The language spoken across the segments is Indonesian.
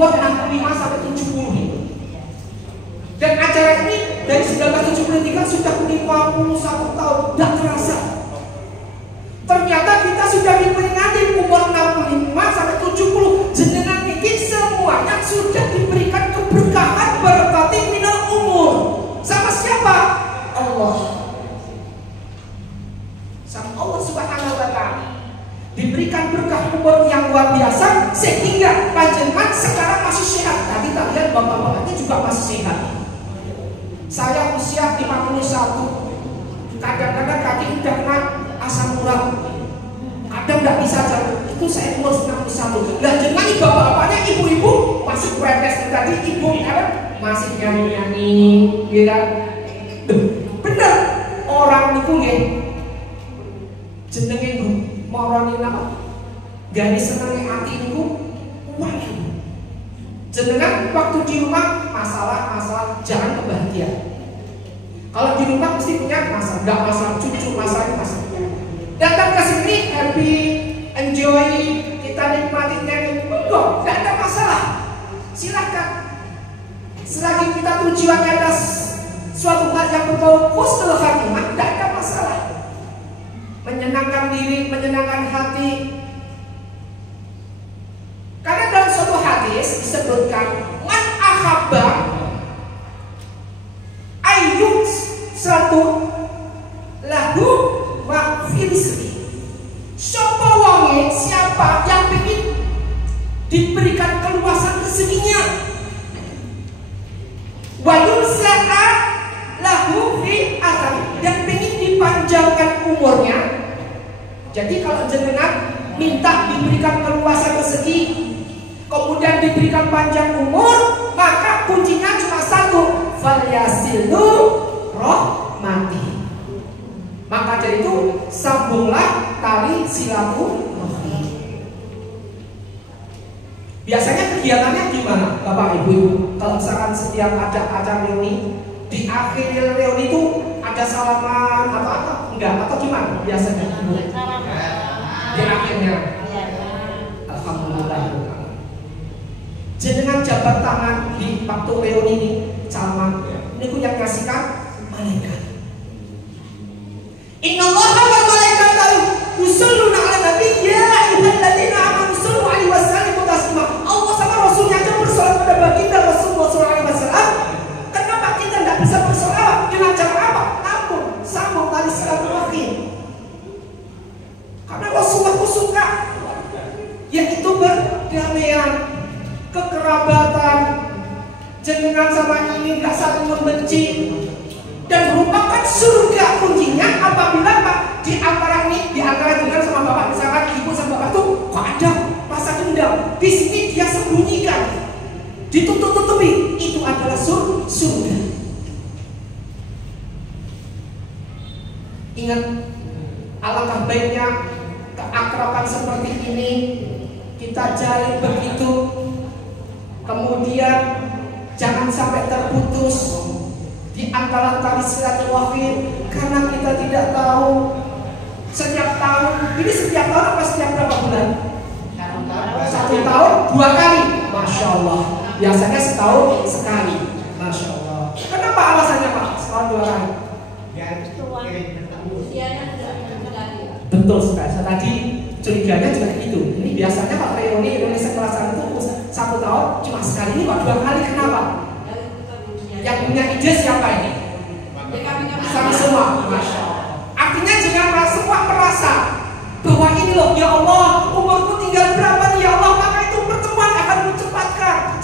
umur 65 sampai 70. Dan acara ini dari 1973 sudah 51 tahun, tidak terasa. Ternyata kita sudah diperingati umur 65 sampai 70. Jenengan ini semuanya sudah diberikan keberkahan berkati minal umur. Sama siapa? Allah. Sama Allah Subhanahu wa Ta'ala. Diberikan berkah umur yang luar biasa sehingga panjenengan sekarang masih sehat. Tadi kita lihat bapak-bapaknya juga masih sehat. Saya usia 51. Kadang-kadang kaki udah kena asam urat, kadang nggak bisa jalan. Itu saya umur 61. Nah, jenengan bapak-bapaknya, ibu-ibu masih protes. Tadi ibu masih nyanyi-nyanyi, ya kan? Bener, orang itu ya jenenge moroni apa? Gak seneng hati itu, wah. Jenengan waktu di rumah masalah jangan kebahagiaan. Kalau di rumah mesti punya masalah, nggak masalah cucu, masalah. Datang ke sini happy, enjoy, kita nikmatinya, enggak ada masalah. Silakan. Selagi kita tujuannya atas suatu hal yang berbau husnul khatimah, tidak ada masalah. Menyenangkan diri, menyenangkan hati. Karena dalam suatu hadis disebutkan, man ahabba ayyuk satu lahu wa firisri. Siapa wonge, siapa yang ingin diberikan keluasan rezekinya, wa yusra'a lahu fi athari, dan ingin dipanjangkan umurnya. Jadi kalau jenengan minta diberikan keluasan rezeki, kemudian diberikan panjang umur, maka kuncinya cuma satu, falyasilu rahmati. Maka dari itu sambunglah tali silaturahmi. Biasanya kegiatannya gimana, Bapak Ibu? Kalau misalkan setiap ada acara reuni, di akhir reuni itu ada salaman atau apa? Enggak, atau gimana biasanya? Di akhirnya. Alhamdulillah. Jenengan jabat tangan di waktu reuni ini, salaman. Ini yang kasihkan malaikat. Innallaha wa malaikatahu yusholluna 'alan nabi ya ayyuhalladzina amanu shollu 'alaihi wa sallimu taslima. Allah sama Rasulnya aja bersolawat pada baginda Rasulullah sallallahu alaihi wasallam. Kenapa kita tidak bisa bersolawat? Dengan cara apa? Namun sambung tali silaturahmi. Karena Rasulullah suka yaitu berdamaian, kekerabatan, jenengan sama ini nggak saling membenci. Dan merupakan surga kuncinya apabila Pak di antara ini, di antara dengan sama bapak, misalkan ibu sama bapak tuh kok ada rasa dendam, di sini dia sembunyikan, ditutup-tutupi, itu adalah surga. Ingat, alangkah baiknya keakraban seperti ini kita jalin begitu, kemudian jangan sampai terputus di antara tali silaturahmi, karena kita tidak tahu setiap tahun, ini setiap tahun apa setiap berapa bulan? 1 tahun 2 kali, Masya Allah. Biasanya setahun sekali, Masya Allah. Kenapa alasannya Pak? Setahun 2 kali? Betul sekali. Saya tadi curiganya juga gitu. Ini biasanya Pak reuni Indonesia Kelasan itu 1 tahun cuma sekali, ini Pak 2 kali. Kenapa? Yang punya ide siapa ini? Sama semua, Masya Allah. Artinya jangan semua merasa bahwa ini loh, ya Allah, umurku tinggal berapa nih ya Allah, maka itu pertemuan akan dicepatkan.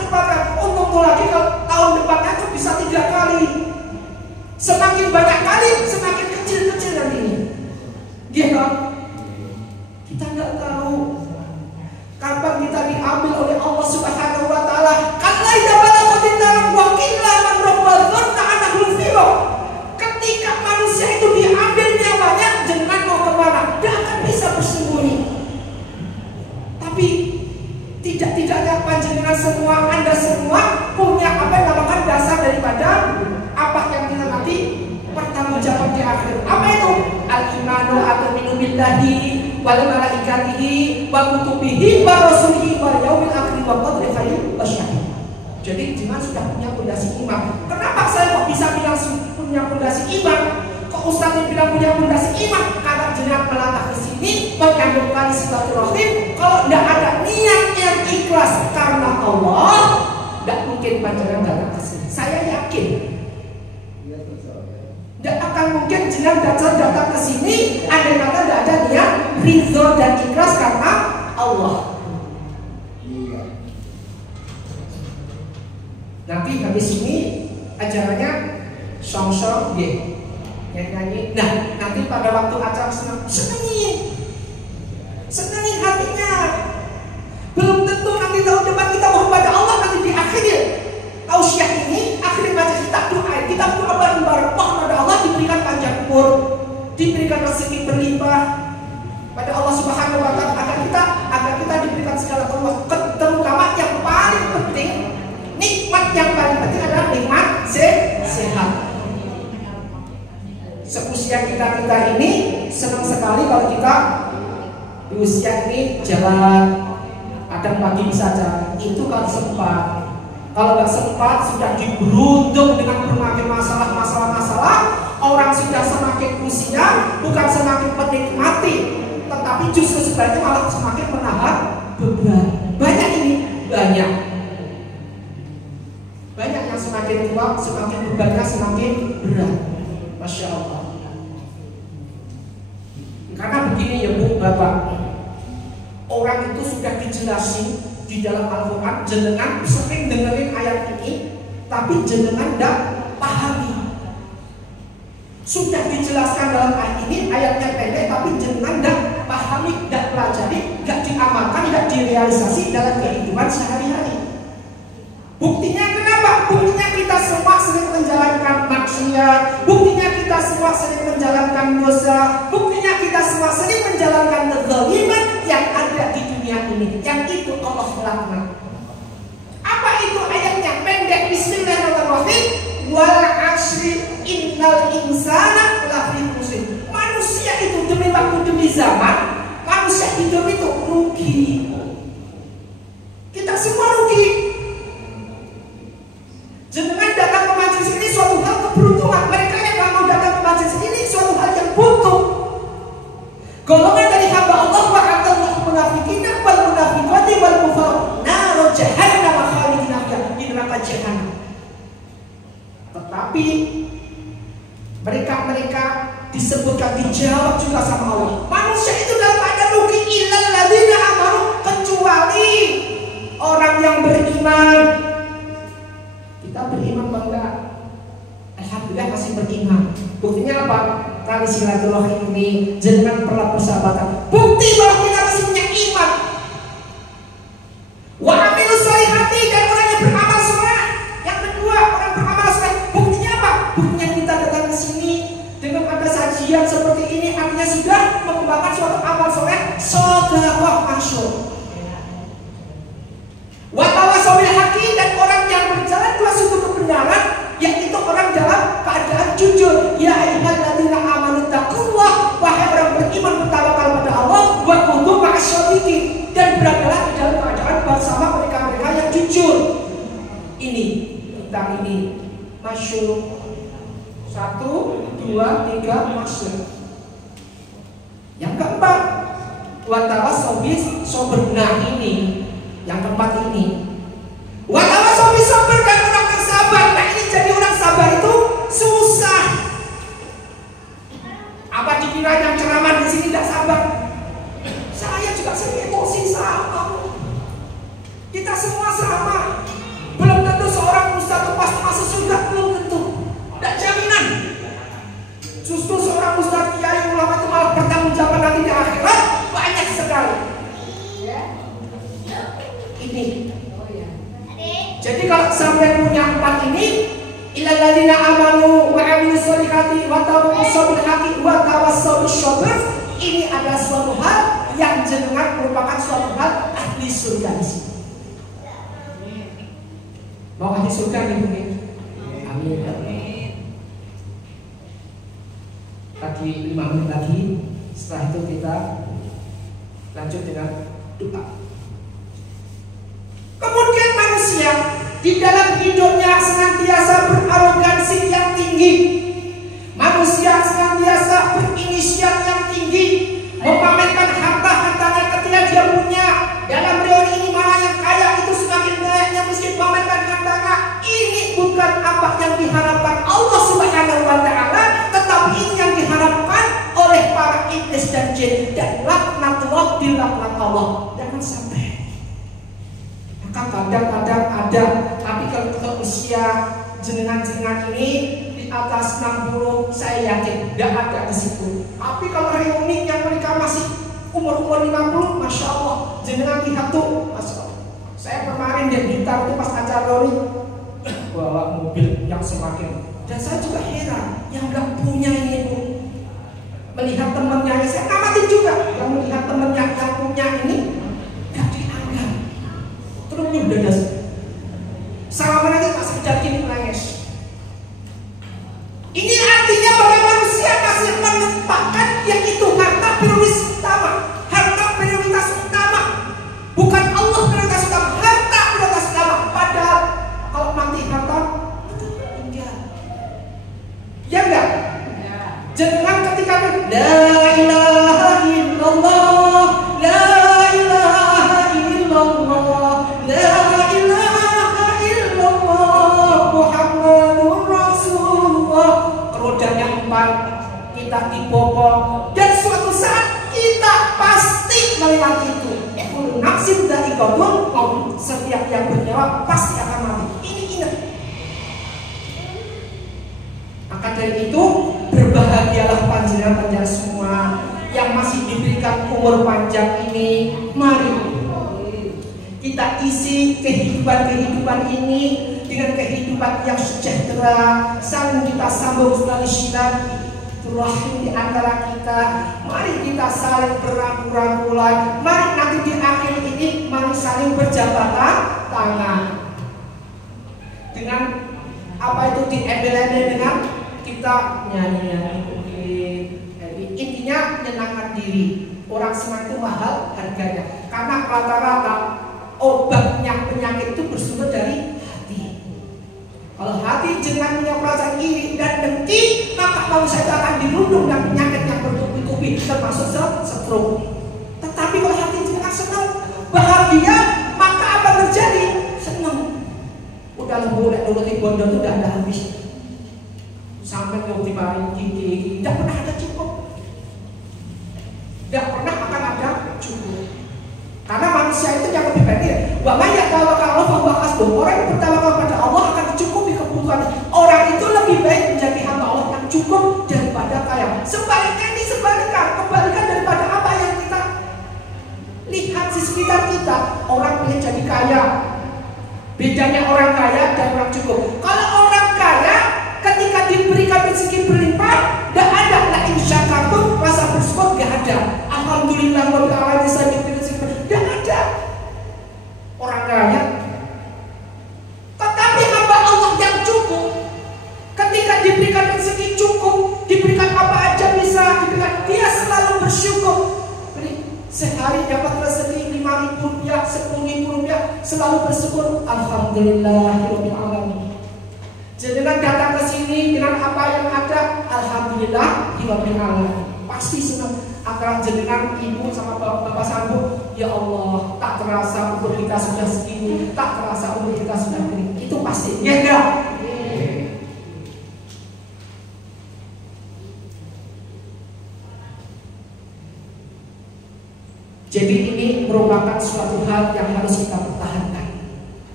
Untuk lagi kalau tahun depannya tuh bisa 3 kali. Semakin banyak kali, semakin kecil-kecil nantinya. Gitu. Kita nggak tahu kapan kita diambil oleh Allah Subhanahu Wa Taala. Ketika manusia itu diambil nyawanya, jangan mau kemana, dia akan bisa bersembunyi. Tapi tidak panjenengan semua, Anda semua punya apa yang namakan dasar daripada apa yang kita nanti pertanggungjawab di akhir. Apa itu? Al-imanu atu'minu billahi wal malaikatihi wa kutubihi wa rasulihi wal yaumil akhir wa qadri khairin wa syarrin. Jadi jangan sudah punya fondasi iman. Kenapa saya kok bisa bilang punya fondasi iman? Kok Ustaz bilang punya fondasi iman? Karena jenengan melangkah ke sini menyambungkan silaturahim. Kalau tidak ada niat yang ikhlas karena Allah, tidak mungkin panjenengan datang ke sini. Saya yakin. Tidak akan mungkin jenengan datang ke sini andai kata tidak ada niat ridho dan ikhlas karena Allah. Nanti habis ini acaranya song-song nyanyi. Nah, nanti pada waktu acara senengin hatinya. Belum tentu nanti tahun depan kita mohon pada Allah, nanti di akhir tausiah ini, akhir majelis kita doa bareng-bareng mohon pada Allah diberikan panjang umur, diberikan rezeki berlimpah pada Allah Subhanahu wa taala, agar kita diberikan segala terutama yang paling penting, nikmat yang paling penting adalah nikmat sehat. Seusia kita ini senang sekali kalau kita di usia ini jalan, kadang pagi bisa jalan, itu kalau sempat. Kalau nggak sempat sudah diberuntung dengan berbagai masalah, orang sudah semakin usia bukan semakin menikmati, tetapi justru sebaliknya malah semakin menahan beban. Banyak yang semakin tua semakin bebannya semakin berat. Masya Allah. Karena begini ya Bu, Bapak, orang itu sudah dijelasin di dalam Al-Quran, jenengan sering dengerin ayat ini, tapi jenengan tidak pahami. Sudah dijelaskan dalam ayat ini, ayatnya pendek, tapi jenengan tidak pahami, tidak pelajari, tidak diamalkan, tidak direalisasi dalam kehidupan sehari-hari. Buktinya kenapa? Buktinya kita semua sering menjalankan maksiat, buktinya kita semua sering menjalankan dosa, buktinya kita semua sering menjalankan kezaliman yang ada di dunia ini. Yang itu Allah laknat. Apa itu ayatnya? Pendek. Bismillahirrahmanirrahim. Wal 'asri innal insana lafi khusr. Manusia itu demi waktu demi zaman, manusia hidup itu rugi. Kita semua rugi. Jenengan datang ke majelis ini suatu hal keberuntungan. Mereka yang nggak mau datang ke majelis ini suatu hal yang buntung. Golongan dari hamba Allah wa'adallahu munafiqina wal munafiqati wal kufar nar jahannam khalidina fiha, di neraka jahanam. Tetapi mereka disebutkan, dijawab juga sama Allah. Manusia itu dalam keadaan rugi illal ladzina amanu, kecuali orang yang beriman. Kita beriman bangga, alhamdulillah masih beriman. Buktinya apa? Tali silaturahim ini, jangan pernah persahabatan. Bukti bahwa kita masih punya iman. Wa amilus solihati, dan orang yang beramal soleh. Yang kedua, orang beramal soleh. Buktinya apa? Buktinya kita datang ke sini dengan ada sajian seperti ini, artinya sudah mengembangkan suatu amal soleh, sedekah masyhur. Wa tawassaw bil haqqi, dan orang yang berjalan dua sudut kebenaran, yaitu orang dalam keadaan jujur. Ya ayyuhalladzina amanu taqullah, wahai orang beriman bertawakal pada Allah, wa kunu ma'asyadiqin, dan beradalah di dalam keadaan bersama mereka-mereka yang jujur. Ini tentang ini masyhur. 1, 2, 3 masyhur. Yang keempat, wa tawassaw bis sabr. Nah ini yang keempat ini, wa tawassaw bis sabr, dan orang yang sabar. Nah ini jadi orang sabar itu susah. Apa dikira yang ceramah di sini tidak sabar? Saya juga sering emosi sama. Kita semua sama. Belum tentu seorang ustaz itu pasti masuk surga, belum tentu. Tidak jaminan. Justru seorang ustaz kiai ulama itu malah bertanggung jawab nanti di akhirat banyak sekali. Ini. Jadi kalau sampai punya 4 ini, illal ladzina amanu wa 'amilus solihati wa tawassaw bil haqqi wa tawassaw bis sabr, ini adalah suatu hal yang jenengan merupakan suatu hal ahli surga di sini. Mau ahli surga nih mungkin. Amin. Lagi 5 menit lagi, setelah itu kita lanjut dengan doa. Kemudian manusia di dalam hidupnya senantiasa berarogansi yang tinggi. Manusia senantiasa berinisiat yang tinggi, memamerkan harta-hartanya ketika dia punya. Dalam reuni ini mana yang kaya itu semakin kaya, yang miskin memamerkan hartanya. Ini bukan apa yang diharapkan Allah Subhanahu wa Ta'ala, tetapi ini yang diharapkan oleh para iblis dan jin, dan laknatullah dilaknat Allah. Jangan sampai. Maka kadang-kadang ada, tapi kalau ke usia jenengan-jenengan ini di atas 60, saya yakin tidak ada di situ. Tapi kalau reuni yang mereka masih umur 50, Masya Allah, jenengan lihat tuh, Masya Allah. Saya kemarin di Blitar itu pas acara reuni bawa mobil yang semakin, dan saya juga heran yang nggak punya ini Bu, melihat temannya, saya amatin juga yang melihat temannya yang punya ini nggak dianggap, terus udah sama lagi pas sekedar gini nangis. Ini artinya bahwa manusia masih menempatkan yang itu harta prioritas utama, harta prioritas utama, bukan Allah prioritas utama, harta prioritas utama. Padahal kalau mati harta enggak, ya enggak? Jangan ketika la ilaha illallah, la ilaha illallah, la ilaha illallah, Muhammadur Rasulullah. Rodanya 4, kita dibopong, dan suatu saat kita pasti melewati itu. Nafsin dari kodul, setiap yang bernyawa pasti akan mati. Ini ingat. Maka dari itu berbahagialah panjenengan semua yang masih diberikan umur panjang ini. Mari kita isi kehidupan ini dengan kehidupan yang sejahtera. Saling kita sambung sekali silaturahim di antara kita. Mari kita saling berangkulan. Mari nanti di akhir ini mari saling berjabatan tangan. Dengan apa itu diembel-embel dengan kita nyanyi. Intinya menyenangkan diri. Orang senang itu mahal harganya, karena rata-rata obatnya penyakit itu bersumber dari hati. Kalau hati jangan punya perasaan iri dan dengki, maka manusia itu akan dirundung dengan penyakit yang bertubi-tubi, termasuk stroke. Tetapi kalau hati jangan senang, bahagia, maka apa terjadi? Senang. Udah boleh nurutin bondo itu udah ada habis. Sampai mau dimarin gigi, tidak pernah ada cukup. Tidak pernah akan ada cukup. Karena manusia itu yang lebih baik. Wa may yatawakkal 'ala Allah fa hasbuh. Orang yang bertawakal pada Allah akan dicukupi kebutuhan. Orang itu lebih baik menjadi hamba Allah yang cukup daripada kaya. Sebaliknya ini kebalikan daripada apa yang kita lihat di sekitar kita. Orang pengen jadi kaya. Bedanya orang kaya dan orang cukup. Kalau orang kaya ketika diberikan rezeki berlimpah, tidak ada la in syakartum, rasa bersyukur tidak ada. Alhamdulillah rabbil alamin, saya diberi rezeki, tidak ada. Orang kaya. Tetapi hamba Allah yang cukup, ketika diberikan rezeki cukup, diberikan apa aja bisa diberikan, dia selalu bersyukur. Sehari dapat rezeki 5.000 rupiah, 10.000 rupiah, selalu bersyukur. Alhamdulillahirabbil alamin. Jangan datang ke sini dengan apa yang ada, alhamdulillahirabbil alamin. Pasti senang. Antara jenengan ibu sama bapak sambung, ya Allah, tak terasa umur kita sudah segini, tak terasa umur kita sudah begini. Itu pasti, ya enggak? Jadi ini merupakan suatu hal yang harus kita pertahankan.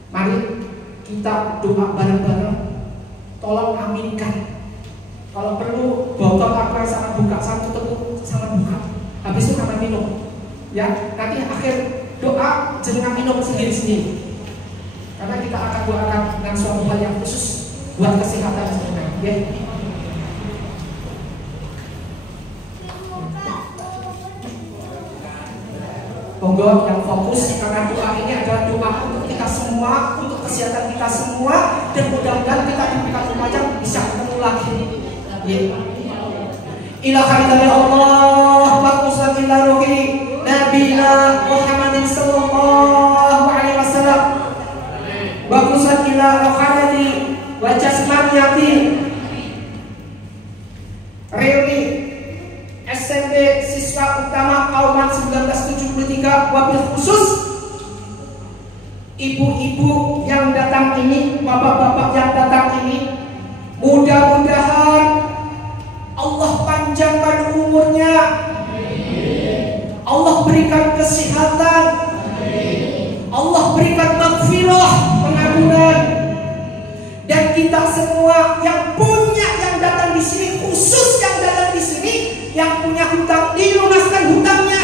Mari kita doa bareng-bareng. Tolong aminkan. Kalau perlu botol apa sangat buka, satu tutup sangat buka. Habis itu kata minum. Ya, nanti akhir doa jangan minum sendiri-sendiri. Karena kita akan doakan dengan suatu hal yang khusus buat kesehatan sebenarnya. Ya. Monggo yang fokus, karena doa ini adalah doa untuk kita semua, untuk kesehatan kita semua, dan mudah-mudahan kita diberikan umurnya bisa ketemu lagi. Ilahi Allah, bagusan ila ruhi Nabiyina Muhammadin sallallahu alaihi wasallam. Bagusan ila jiwa rohani wa jasmaniyati. Reuni SMP Siswa Utama Kauman 1973, wabil khusus ibu-ibu yang datang ini, bapak-bapak yang datang ini, mudah-mudahan Allah panjangkan umurnya, Allah berikan kesehatan, Allah berikan maghfirah, pengampunan, dan kita semua yang punya, yang datang di sini, khusus yang datang di sini, yang punya hutang dilunaskan hutangnya,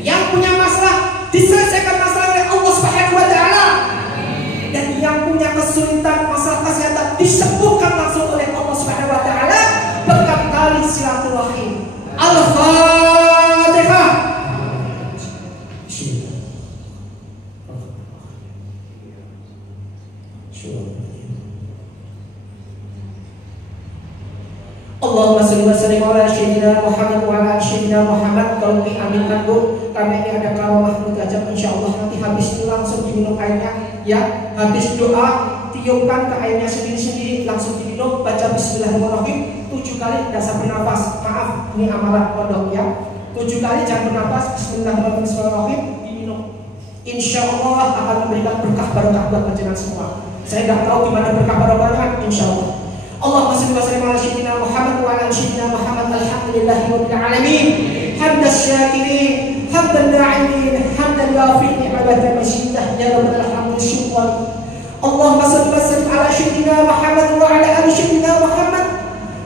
yang punya masalah diselesaikan masalahnya Allah Subhanahu wa taala, dan yang punya kesulitan masalah kesehatan disembuhkan langsung oleh Allah Subhanahu wa taala berkat tali silaturahim. Al-Fatihah. Allahumma shalli wa sallim ala sayyidina Muhammad wa ala sayyidina Muhammad. Kalau diaminkan Bu, kami ini ada karamah mutajab, insyaallah nanti habis itu langsung diminum airnya ya. Habis doa tiupkan ke airnya sendiri-sendiri, langsung diminum, baca bismillahirrahmanirrahim 7 kali, tidak sampai nafas. Maaf, ini amalan pondok ya. 7 kali jangan bernafas, bismillahirrahmanirrahim, diminum. Insyaallah akan memberikan berkah barokah buat panjenengan semua. Saya nggak tahu gimana berkah barokahnya, insyaallah. Allahumma shalli wa sallim ala sayyidina Muhammad wa ala sayyidina Muhammad. Alhamdulillahi rabbil alamin. Hamdan syakirin, hamdan na'imin, hamdan yafi'i ibadatan masyidah ya rabbal alamin syukran. Allahumma shalli wa sallim ala sayyidina Muhammad wa ala ali sayyidina Muhammad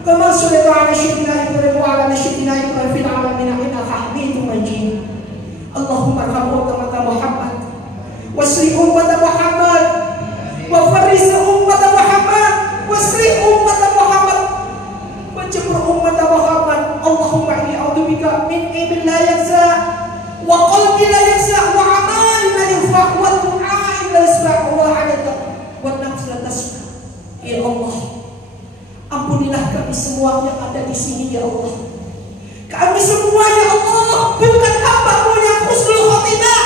kama shallaita ala sayyidina Ibrahim wa ala ali sayyidina Ibrahim fil alamin innaka Hamidum Majid. Allahumma arham ummata Muhammad wasri ummata Muhammad wa faris ummata Muhammad wasri ummata Muhammad wajibur ummata Muhammad. Allahumma inni a'udzubika min ilmin la yaksa wa qalbi la yaksa wa amalin la yufaq wa du'ain la yasma' wa 'adada wa nafs la tasma. Ya Allah, ampunilah kami semua yang ada di sini ya Allah. Kami semua ya Allah bukan hamba-Mu yang husnul khotimah.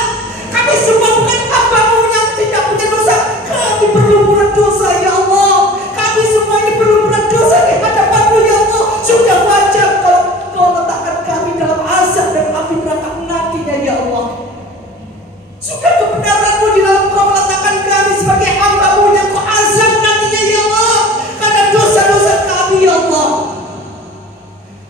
Kami semua bukan hamba-Mu yang tidak punya dosa. Kami berlumuran dosa ya Allah. Kami semua ini berlumuran dosa di hadapan-Mu ya Allah. Sudah wajar kalau Kau letakkan kami dalam azab dan api neraka nantinya ya Allah. Sudah kebenaran-Mu di dalam Kau meletakkan kami sebagai hamba-Mu yang Kau azab nantinya ya Allah, karena dosa-dosa kami ya Allah.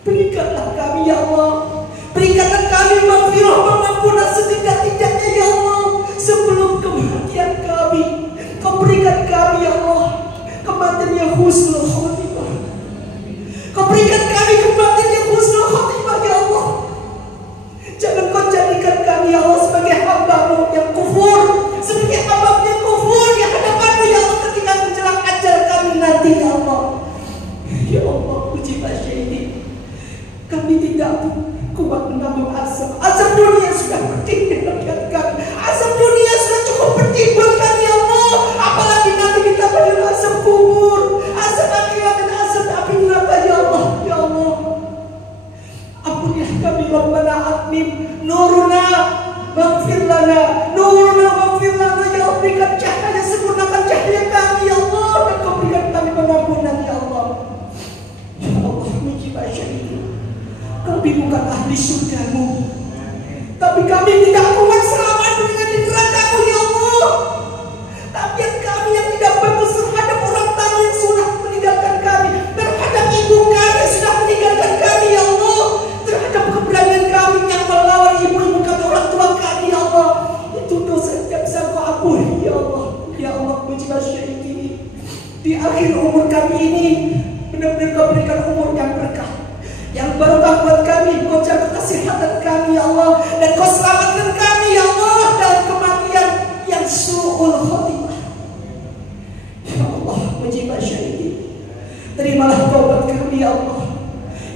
Berikanlah kami ya Allah, berikanlah kami maghfirah, pengampunan setidak-tidaknya ya Allah. Sebelum kematian kami, Kau berikan kami ya Allah kematian yang husnul khotimah. Kau berikan kami kematian yang husnul khotimah ya Allah. Jangan Kau jadikan kami ya Allah sebagai hamba-Mu yang kufur, sebagai hamba-Mu yang kufur di hadapan-Mu ya Allah ketika menjelang ajal kami nanti ya Allah. Ya Allah, puji masyidi, kami tidak kuat menanggung azab. Azab dunia sudah pedih dengan kami. Azab dunia sudah cukup pedih buat kami ya Allah. Apalagi nanti kita pada azab kubur, azab akhirat dan azab api neraka ya Allah. Ya Allah, ampunilah kami Rabbana atmim nuruna waghfir lana, nuruna waghfir lana ya Allah. Berikan cahaya, sempurnakan cahaya kami ya Allah, dan Kau berikan kami pengampunan ya Allah. Ya Allah, puji masyidi, kami bukan ahli surga-Mu, tapi kami tidak kuat selama dunia di neraka-Mu ya Allah. Tabiat kami yang tidak bagus terhadap orang tua yang sudah meninggalkan kami, terhadap ibu kami yang sudah meninggalkan kami ya Allah, terhadap keberanian kami yang melawan ibu-ibu kami, orang tua kami ya Allah. Itu dosa yang tidak bisa Kau ampuni ya Allah. Ya Allah, puji masyidi, di akhir umur kami ini benar-benar Kau berikan umur yang berkah, yang barokah buat kami. Kau jaga kesehatan kami ya Allah, dan Kau selamatkan kami ya Allah dari kematian yang su'ul khotimah. Ya Allah, puji masyidi, terimalah taubat kami ya Allah.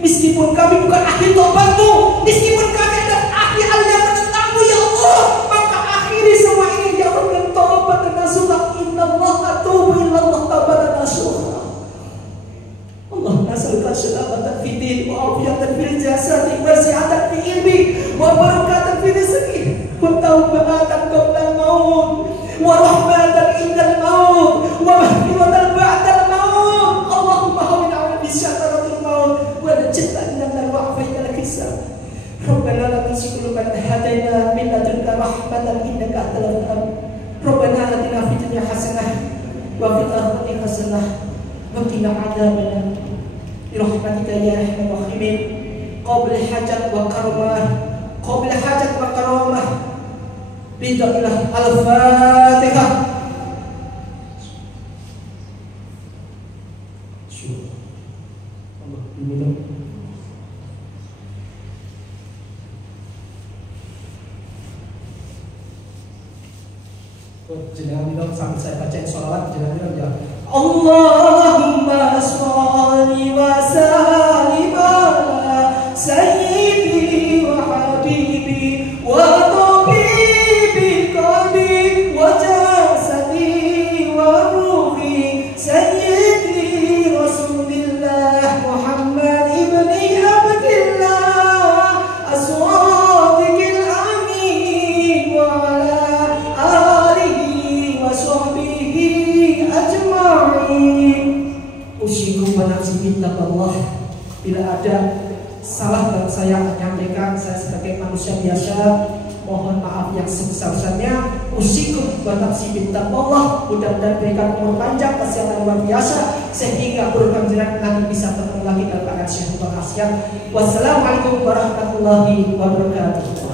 Meskipun kami bukan ahli taubat-Mu, meskipun kami adalah ahli-ahli yang menentang-Mu ya Allah, maka akhiri semua ini ya Allah dengan taubat dan nasuha. Innallaha atubu ilallah taubatan nasuha. Allah nasalkan salamatan fi din wa afiyatan fil jasadi wa si'atan fi ilmi wa barakatan fi rizqi wa taubatan qabla al-maut wa rahmatan indal maut wa maghfiratan ba'dal maut. Allahumma hawwin 'alaina bi syakaratil maut wa najjilna minal nar wa afaina al-hisab. Rabbana la tuzigh qulubana hadaina min ladunka rahmatan innaka antal wahhab. Rabbana atina fid dunya hasanah wa fil akhirati hasanah wa qina adzabannar. Bi rahmatika ya arhamar rahimin. Qabil hajat wa karamah, qabil hajat wa karamah. Bidailah al-Fatihah. Allah diminum. Jangan minum sambil saya bacain sholawat. Jangan minum ya. Allahumma sholli wa sallim ala sayyidi wa habibi wa tabibi qalbi wa jasadi wa ruhi sayyidi Rasulillah Muhammad ibni Abdillah as-sadiqil amin wa ala usyukur menafsi minta Allah. Bila ada salah dalam saya menyampaikan, saya sebagai manusia biasa mohon maaf yang sebesar-besarnya. Usyukur menafsi minta Allah. Mudah-mudahan berikan umur panjang, kesehatan luar biasa, sehingga program jenazah nanti bisa bertemu lagi dalam keadaan sehat walafiat. Wassalamualaikum warahmatullahi wabarakatuh.